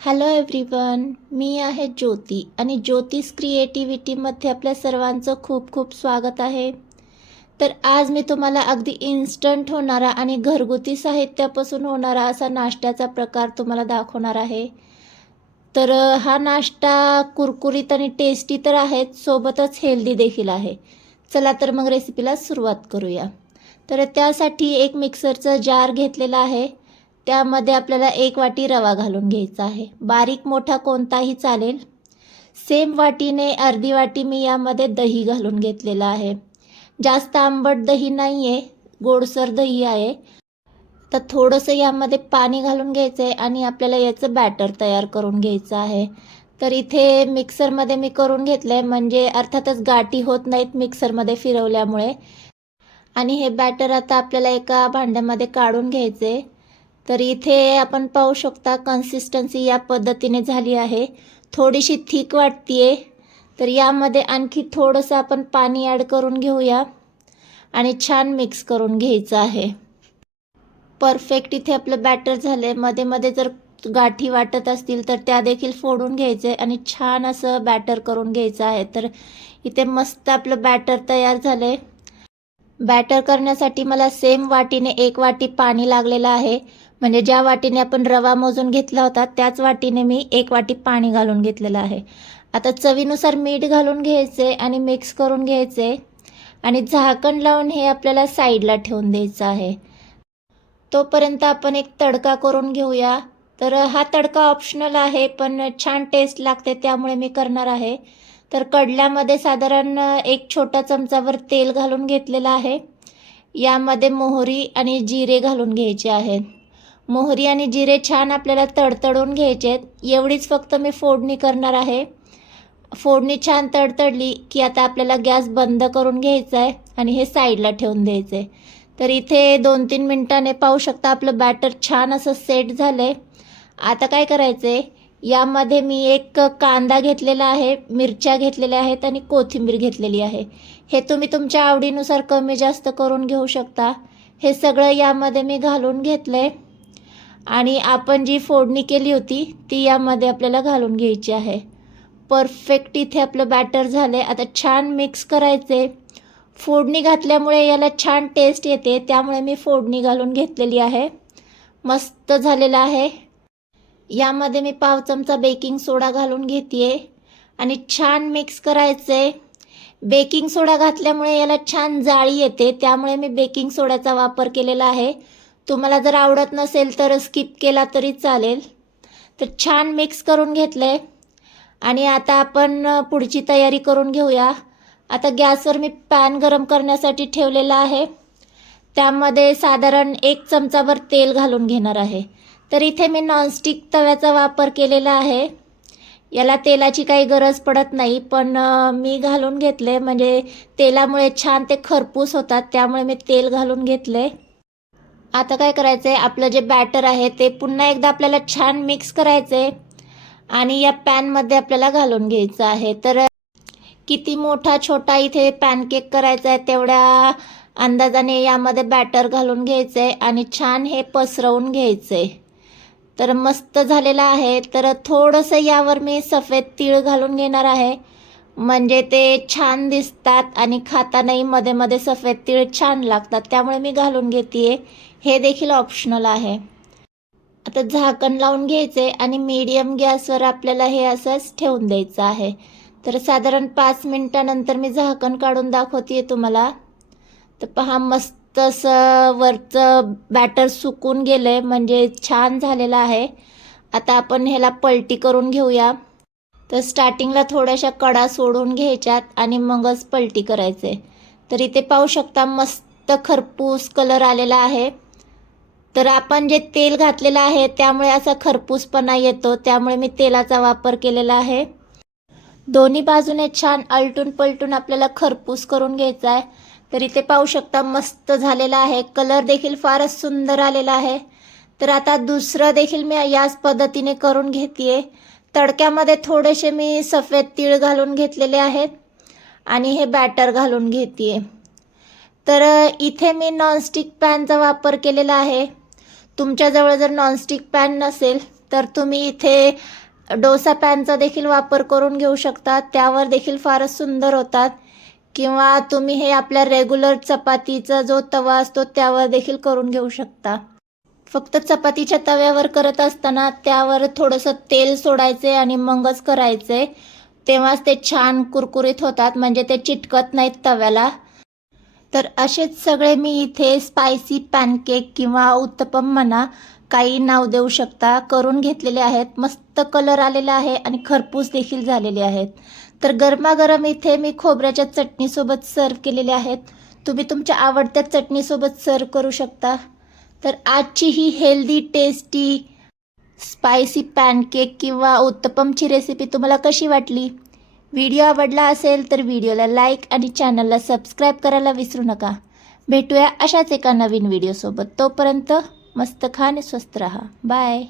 Hello everyone मी आहे ज्योती आणि ज्योतिष क्रिएटिव्हिटीमध्ये आपल्या सर्वांचं खूप खूप स्वागत आहे. तर आज मी तुम्हाला अगदी इन्स्टंट होणारा आणि घरगुती साहित्यापासून होणारा असा नाश्त्याचा प्रकार तुम्हाला दाखवणार आहे. तर हा नाश्ता कुरकुरीत आणि टेस्टी तर आहेच सोबतच हेल्दी देखील आहे. चला तर मग रेसिपीला सुरुवात करूया. तर त्यासाठी एक मिक्सरचा जार घेतलेला आहे. त्यामध्ये आपल्याला एक वाटी रवा घालून घ्यायचा आहे. बारीक मोठा कोणताही चालेल. सेम वाटीने अर्धी वाटी मी यामध्ये दही घालून घेतलेलं आहे. जास्त आंबट दही नाही आहे गोडसर दही आहे. तर थोडंसं यामध्ये पाणी घालून घ्यायचं आहे आणि आपल्याला याचं बॅटर तयार करून घ्यायचं आहे. तर इथे मिक्सरमध्ये मी करून घेतलं आहे म्हणजे अर्थातच गाठी होत नाहीत मिक्सरमध्ये फिरवल्यामुळे. आणि हे बॅटर आता आपल्याला एका भांड्यामध्ये काढून घ्यायचे तर इथे आपण पाहू शकता कन्सिस्टन्सी या पद्धतीने झाली आहे. थोडीशी थिक वाटतीये. तर यामध्ये आणखी थोडंसं आपण पाणी ॲड करून घेऊया. आणि छान मिक्स करून घ्यायचं आहे. परफेक्ट इथे आपलं बॅटर झालं आहे मध्ये मध्ये जर गाठी वाटत असतील तर त्या देखील फोडून घ्यायचे आणि छान असं बॅटर करून घ्यायचं आहे. तर इथे मस्त आपलं बॅटर तयार झालं आहे बॅटर करण्यासाठी मला सेम वाटीने एक वाटी पाणी लागलेलं आहे. म्हणजे ज्या वाटीने आपण रवा मोजून घेतला होता त्याच वाटीने मी एक वाटी पाणी घालून घेतलेलं आहे. आता चवीनुसार मीठ घालून घ्यायचे आणि मिक्स करून घ्यायचे आणि झाकण लावून हे आपल्याला साईडला ठेवून द्यायचं आहे. तोपर्यंत आपण एक तडका करून घेऊया. तर हा तडका ऑप्शनल आहे पण छान टेस्ट लागते त्यामुळे मी करणार आहे. तर कडल्यामध्ये साधारण एक छोटा चमचावर तेल घालून घेतलेलं आहे. यामध्ये मोहरी आणि जिरे घालून घ्यायचे आहेत मोहरी आणि जिरे छान आपल्याला तडतडून घ्यायचे आहेत. एवढीच फक्त मी फोडणी करणार आहे. फोडणी छान तडतडली की आता आपल्याला गॅस बंद करून घ्यायचा आहे आणि हे साईडला ठेवून द्यायचं आहे तर इथे दोन तीन मिनटाने पाहू शकता आपलं बॅटर छान असं सेट झालं आहे आता काय करायचं आहे यामध्ये मी एक कांदा घेतलेला आहे मिरच्या घेतलेल्या आहेत आणि कोथिंबीर घेतलेली आहे. हे तुम्ही तुमच्या आवडीनुसार कमी जास्त करून घेऊ शकता. हे सगळं यामध्ये मी घालून घेतलं आहे आणि आपण जी फोडणी केली होती ती यामध्ये आपल्याला घालून घ्यायची आहे. परफेक्ट इथे आपलं बॅटर झालं आहे आता छान मिक्स करायचे फोडणी घातल्यामुळे याला छान टेस्ट येते. त्यामुळे मी फोडणी घालून घेतलेली आहे. मस्त झालेलं आहे. यामध्ये मी पाव चमचा बेकिंग सोडा घालून घेते आणि छान मिक्स करायचे बेकिंग सोडा घातल्यामुळे याला छान जाळी येते. त्यामुळे मी बेकिंग सोड्याचा वापर केलेला आहे. तुम्हाला जर आवडत नसेल तर स्किप केला तरी चालेल. तर छान मिक्स करून घेतलं आहे आणि आता आपण पुढची तयारी करून घेऊया. आता गॅसवर मी पॅन गरम करण्यासाठी ठेवलेला आहे. त्यामध्ये साधारण एक चमचाभर तेल घालून घेणार आहे. तर इथे मी नॉनस्टिक तव्याचा वापर केलेला आहे. याला तेलाची काही गरज पडत नाही पण मी घालून घेतले म्हणजे तेलामुळे छान ते खरपूस होतात त्यामुळे मी तेल घालून घेतले आता काय करायचं आहे आपलं जे बॅटर आहे ते पुन्हा एकदा आपल्याला छान मिक्स करायचं आहे आणि या पॅनमध्ये आपल्याला घालून घ्यायचं आहे. तर किती मोठा छोटा इथे पॅनकेक करायचा आहे तेवढ्या अंदाजाने यामध्ये बॅटर घालून घ्यायचं आहे आणि छान हे पसरवून घ्यायचं आहे तर मस्त झालेलं आहे. तर थोडंसं यावर मी सफेद तीळ घालून घेणार आहे. म्हणजे ते छान दिसतात आणि खातानाही मध्ये मध्ये सफेद तीळ छान लागतात. त्यामुळे मी घालून घेते हे देखील ऑप्शनल आहे. आता झाकण लावून घ्यायचे आणि मीडियम गॅसवर आपल्याला हे असंच ठेवून द्यायचं आहे. तर साधारण पाच मिनटानंतर मी झाकण काढून दाखवते तुम्हाला. तर पहा मस्त असं वरचं बॅटर सुकून गेलं आहे म्हणजे छान झालेलं आहे. आता आपण ह्याला पलटी करून घेऊया. तर स्टार्टिंगला थोड्याशा कडा सोडून घ्यायच्यात आणि मगच पलटी करायचे. तर इथे पाहू शकता मस्त खरपूस कलर आलेला आहे. तर आपण जे तेल घातलेलं आहे त्यामुळे असा खरपूसपणा येतो. त्यामुळे मी तेलाचा वापर केलेला आहे. दोन्ही बाजूने छान आलटून पलटून आपल्याला खरपूस करून घ्यायचा आहे. तर इथे पाहू शकता मस्त झालेला आहे. कलर देखील फारच सुंदर आलेला आहे. तर आता दुसरं देखील मी याच पद्धतीने करून घेते तडक्यामध्ये थोडेसे मी सफेद तीळ घालून घेतलेले आहेत आणि हे बॅटर घालून घेते तर इथे मी नॉनस्टिक पॅनचा वापर केलेला आहे. तुमच्याजवळ जर नॉनस्टिक पॅन नसेल तर तुम्ही इथे डोसा पॅनचा देखील वापर करून घेऊ शकता. त्यावर देखील फारच सुंदर होतात. किंवा तुम्ही हे आपल्या रेग्युलर चपातीचा जो तवा असतो त्यावर देखील करून घेऊ शकता. फक्त चपातीच्या तव्यावर करत असताना त्यावर थोडंसं तेल सोडायचे आणि मगच करायचे तेव्हाच ते छान कुरकुरीत होतात म्हणजे ते चिटकत नाहीत तव्याला. तर असेच सगळे मी इथे स्पायसी पॅनकेक किंवा उत्तपम म्हणा काही नाव देऊ शकता. करून घेतलेले आहेत मस्त कलर आलेला आहे आणि खरपूस देखील झालेले आहेत. तर गरमागरम इथे मी खोबऱ्याच्या चटणीसोबत सर्व केलेले आहेत. तुम्ही तुमच्या आवडत्या चटणीसोबत सर्व करू शकता. तर आजची ही हेल्दी टेस्टी स्पायसी पॅनकेक किंवा उत्तपमची रेसिपी तुम्हाला कशी वाटली? व्हिडिओ आवडला असेल तर व्हिडिओला लाईक आणि चॅनलला सबस्क्राईब करायला विसरू नका. भेटूया अशाच एका नवीन व्हिडिओसोबत तोपर्यंत मस्त खा आणि स्वस्त रहा. बाय